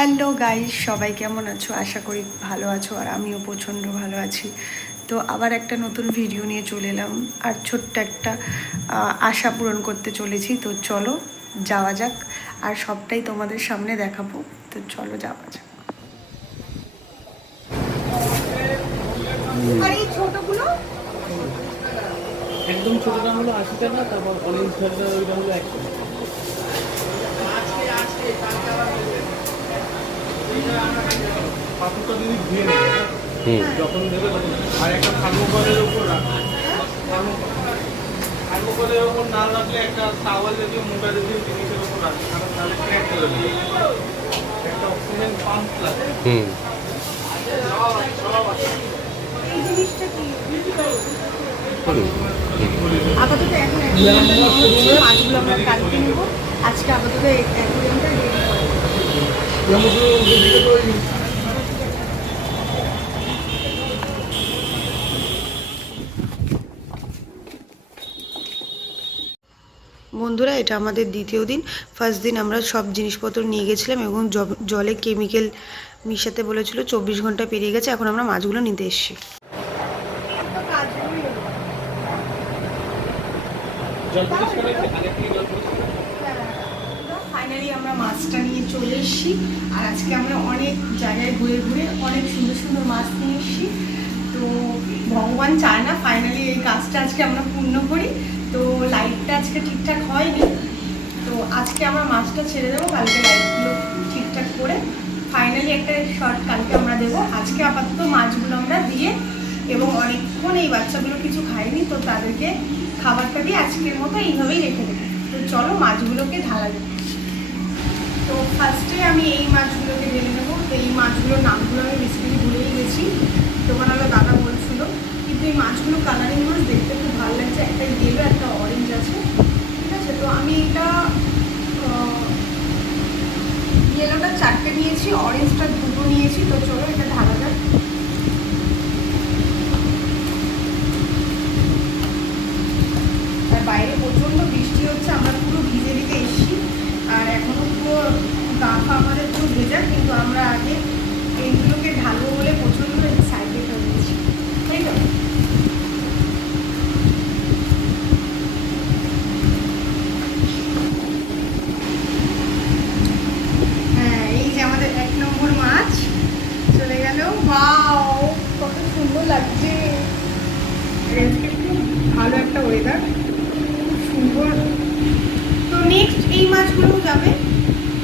Hello guys, সবাই কেমন আছো? আশা করি ভালো আছো, আর আমিও প্রচণ্ড ভালো আছি। তো আবার একটা নতুন ভিডিও নিয়ে চলে এলাম, আর ছোট্ট একটা আশা পূরণ করতে চলেছি। তো চলো যাওয়া যাক, আর সবটাই তোমাদের সামনে দেখাবো। তো চলো যাওয়া যাক। আর এই ছোটগুলো একদম ছোটটা হলো 80 টাকা, তারপর অরেঞ্জ কালারটা ওইটা হলো 100 টাকা। পাথরটা যদি ধুয়ে নেবে যখন দেবে তখন আর একটা থার্মোকলের উপর রাখবে। থার্মোকলের উপর না রাখলে একটা টাওয়াল জাতীয় মোটা জাতীয় জিনিসের উপর রাখবে, কারণ তাহলে ক্র্যাক করে দেবে। একটা অক্সিজেন পাম্প লাগে। এই জিনিসটা কি আপাতত এখন মাছগুলো আমরা কালকে নেবো। আজকে আপাতত অ্যাকুয়ারিয়ামটা রেডি করে। বন্ধুরা, এটা আমাদের দ্বিতীয় দিন। ফার্স্ট দিন আমরা সব জিনিসপত্র নিয়ে গেছিলাম এবং জলে কেমিক্যাল মিশাতে বলেছিল। 24 ঘন্টা পেরিয়ে গেছে, এখন আমরা মাছগুলো নিতে এসেছি। ফাইনালি আমরা মাছটা নিয়ে চলে এসেছি, আর আজকে আমরা অনেক জায়গায় ঘুরে ঘুরে অনেক সুন্দর সুন্দর মাছ নিয়ে এসেছি। তো ভগবান চায় না ফাইনালি এই কাজটা আজকে আমরা পূর্ণ করি। তো লাইটটা আজকে ঠিকঠাক হয়নি, তো আজকে আমরা মাছটা ছেড়ে দেবো। কালকে লাইটগুলো ঠিকঠাক করে ফাইনালি একটা শর্ট কালকে আমরা দেবো। আজকে আপাতত মাছগুলো আমরা দিয়ে, এবং অনেকক্ষণ এই বাচ্চাগুলো কিছু খায়নি, তো তাদেরকে খাবারটা দিয়ে আজকের মতো এইভাবেই রেখে দেবো। তো চলো মাছগুলোকে ঢালা দেবো। তো ফার্স্টে আমি এই মাছগুলোকে ঢেলে নেবো। তো এই মাছগুলোর নামগুলো আমি বেসিক্যালি ভুলেই গেছি, দোকানওয়ালা দাদা বলছিল। কিন্তু এই মাছগুলো কালারিং মাছ, দেখতে খুব ভালো লাগছে। একটা ইয়েলো একটা অরেঞ্জ আছে, ঠিক আছে। তো আমি এটা ইয়েলোটা 4টে নিয়েছি, অরেঞ্জটা 2টো নিয়েছি। তো চলো এটা ঢালা যাক। আর বাইরে প্রচণ্ড বৃষ্টি হচ্ছে, আমরা পুরো ভিজে ভিজে এসেছি, আর এখনও পুরো গা পা আমাদের পুরো ভেজা। কিন্তু আমরা আগে এইগুলোকে ঢালবো বলে প্রচণ্ড সাইডে করে দিয়েছি, তাই তো। হ্যাঁ, এই যে আমাদের 1 নম্বর মাছ চলে গেল। ওয়াও, কত সুন্দর লাগছে। ভালো একটা ওয়েদার, খুব সুন্দর। তো নেক্সট এই মাছগুলোও যাবে।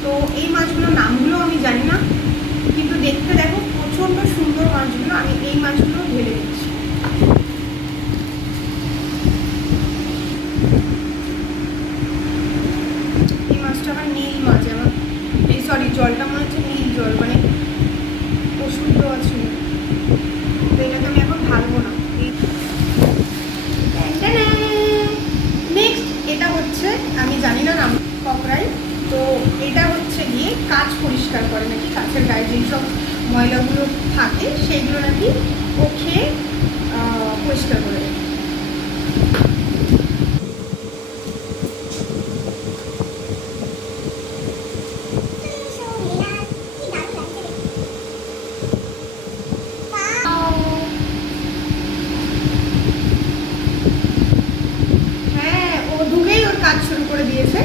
তো এই মাছগুলোর নামগুলো আমি জানি না, কিন্তু দেখতে দেখো প্রচণ্ড সুন্দর মাছগুলো। আমি এই মাছগুলো ঢেলে দিচ্ছি। এই মাছটা আমার নীল মাছ, আমার এই সরি জলটা মনে হচ্ছে নীল জল, মানে ওষুধ আছে। তো এটাকে আমি এখন ঢালবো না। নেক্সট এটা হচ্ছে, আমি জানি না নাম, ককরাই। তো এটা হচ্ছে গিয়ে কাঁচ পরিষ্কার করে নাকি, কাঁচের গায়ে যেই সব ময়লাগুলো থাকে সেইগুলো নাকি ও খেয়ে পরিষ্কার করে দেয়। হ্যাঁ, ও ঢুকেই ওর কাজ শুরু করে দিয়েছে।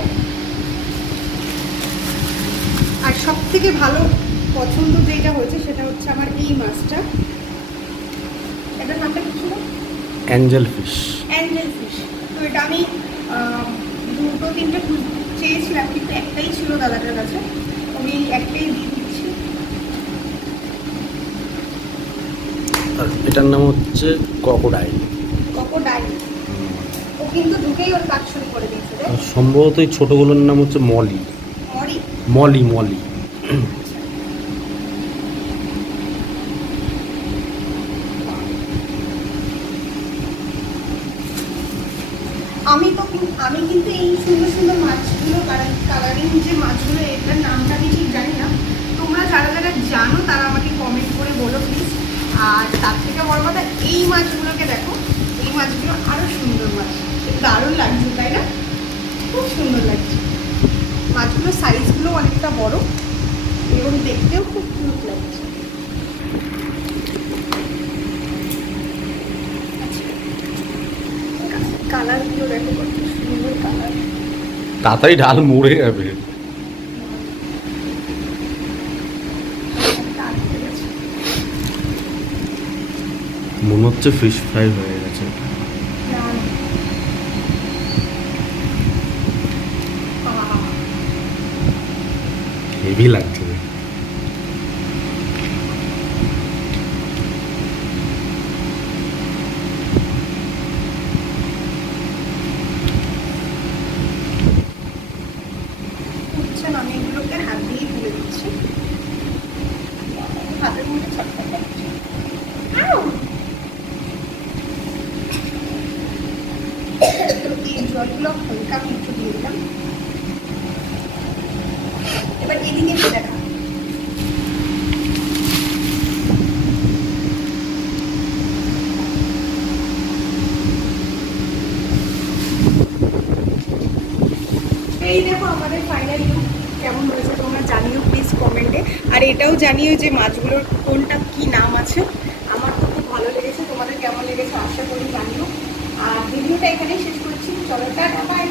আর সব থেকে ভালো পছন্দ যেটা হয়েছে সেটা হচ্ছে আমার এই মাছটা। এটার নামটা কি ছিল? Angel fish. Angel fish. তো এটা আমি 2-3টে চেয়েছিলাম, কিন্তু একটাই ছিল দাদাটার কাছে। আমি একটাই দিয়ে দিচ্ছি। আর এটার নাম হচ্ছে ক্রোকোডাইল। ক্রোকোডাইল। ও কিন্তু ঢুকেই ওর কাজ শুরু করে দিয়েছে রে। আর সম্ভবত এই ছোটগুলোর নাম হচ্ছে মলি। মরি। মলি মলি। আমি কিন্তু এই সুন্দর সুন্দর মাছগুলো, কালারিং যে মাছগুলো, এটার নামটা আমি ঠিক জানি না। তোমরা যারা যারা জানো তারা আমাকে কমেন্ট করে বলো প্লিজ। আর তার থেকে বড় কথা, এই মাছগুলোকে দেখো, এই মাছগুলো আরও সুন্দর মাছ, দারুণ লাগছে তাই না? খুব সুন্দর লাগছে। মাছগুলোর সাইজগুলো অনেকটা বড়। এবং দেখতেও খুব কিউট লাগছে। কালারগুলো দেখো কত সুন্দর কালার। তাড়াতাড়ি ডাল মরে যাবে। মনে হচ্ছে ফিশ ফ্রাই হয়ে গেছে। হেভি লাগছে। আমি এগুলোকে হাত দিয়ে তুলে দিচ্ছি, হাতের মধ্যে ছটফট করছে। এই জলগুলো হালকা আমি একটু দিয়ে দিলাম। এবার এদিকে একটু দেখা, এই দেখো আমাদের ফাইনাল লুক কেমন হয়েছে তোমরা জানিও প্লিজ কমেন্টে। আর এটাও জানিও যে মাছগুলোর কোনটা কি নাম আছে। আমার তো খুব ভালো লেগেছে, তোমাদের কেমন লেগেছে আশা করি জানিও। আর ভিডিওটা এখানেই শেষ করছি, চলো টাটা বাই।